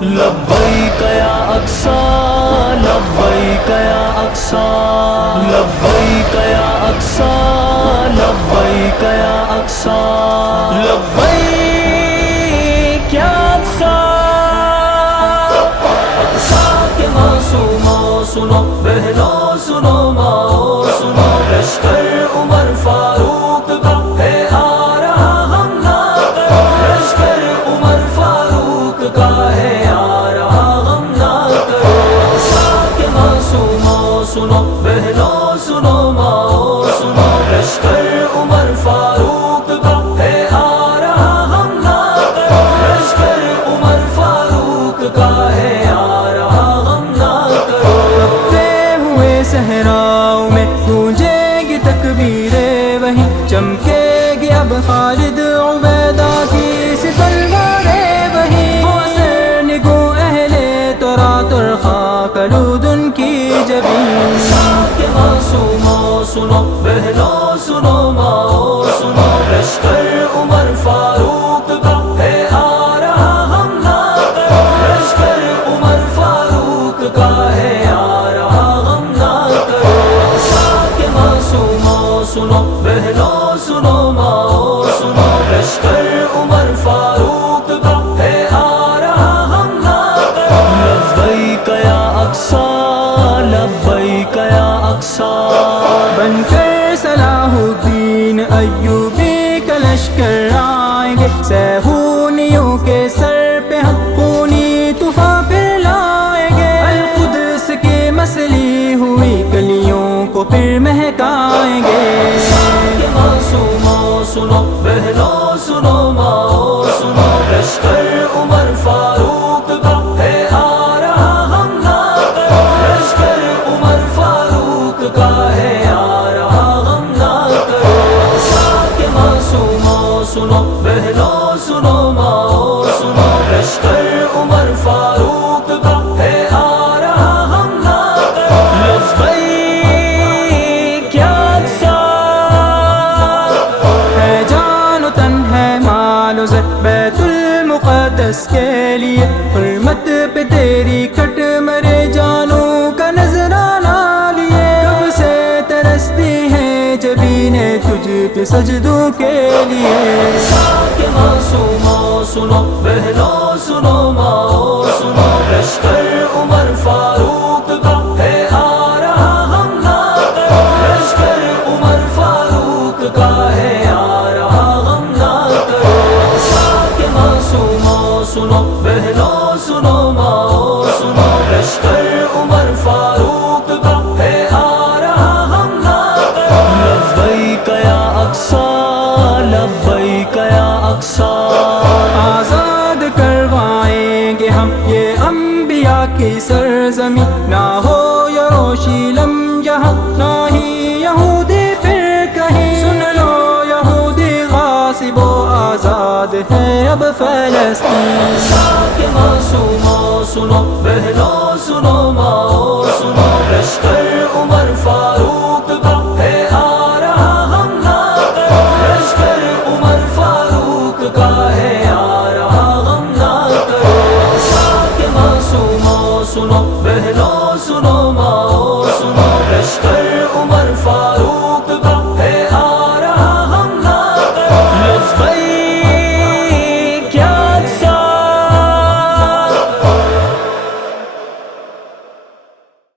لبیک یا اقصی لبیک یا اقصی لبیک یا اقصی لبیک یا اقصی لبیک یا اقصی اقصی کے معصوموں سنو بہنوں سنو ماؤں سنو لشکر عمر فاروق کا ہے آ رہا ہم نہ کرو لشکر عمر فاروق کا ہے آ رہا ہم نہ کرو اقصی کے معصوموں سنو بہنوں سنو ماؤں سنو لشکر عمر فاروق کا ہے آ رہا ہم نہ کرو لشکر عمر فاروق کا ہے آ رہا ہم نہ کرو صحراؤں میں گونجے گی تکبیریں وہیں چمکے گی اب خالد عبیدہ کی سی تلواریں وہیں حسین نگو اہل ترات خاک آلود ان کی جبین کے معصوموں سنو بہنوں سنو ماؤں سنو لشکر عمر فاروق کا ہے آ رہا ہم نہ کرو لشکر عمر فاروق کا ہے آ رہا ہم نہ کرو اقصی کے معصوموں سنو بہنوں سنو ماؤں سنو لشکر عمر فاروق کا ہے آ رہا ہم نہ کرو لبیک یا اقصی لبیک یا اقصی بن کر صلاح الدین ایوبی کا لشکر آئیں گے سیہونیوں کے سر پہ ہم خونی طوفان پھر لائیں گے القدس کی مسلی ہوئی گلیوں کو پھر مہکائیں گے کے معصوموں سنو بہنوں سنو ماؤں سنو لشکر عمر فاروق کا ہے آ رہا ہم نہ کرو لشکر عمر فاروق کا ہے آ رہا ہم نہ کرو اقصی کے معصوموں سنو بہنوں سنو ماؤں سنو لشکر عمر فاروق کا ہے آ رہا ہم نہ کرو لبیک یا اقصی ہے جان و تن ہے مال و زر بیت المقدس کے لیے حرمت پہ تیری کٹ مرے جانوں کا نذرانہ لیے کب سے ترستی ہے جبینیں تجھ پہ سجدوں کے لیے کے معصوموں سنو بہنوں سنو ماؤں سنو لشکر عمر فاروق کا ہے آ رہا ہم نہ کرو لشکر عمر فاروق کا ہے آ رہا ہم نہ کرو اقصی کے معصوموں سنو بہنوں سنو ماؤں سنو لشکر عمر فاروق کا ہے آ رہا ہم نہ کرو لبیک یا اقصی لبیک یا اقصی آزاد کروائیں گے ہم یہ انبیاء کی سرزمین نہ ہو یروشلم یہاں نہ ہی یہودی پھر کہیں سن لو یہودی غاصب و آزاد ہے اب فلسطین کے معصوموں سنو بہنوں سنو ماؤں سنو لشکر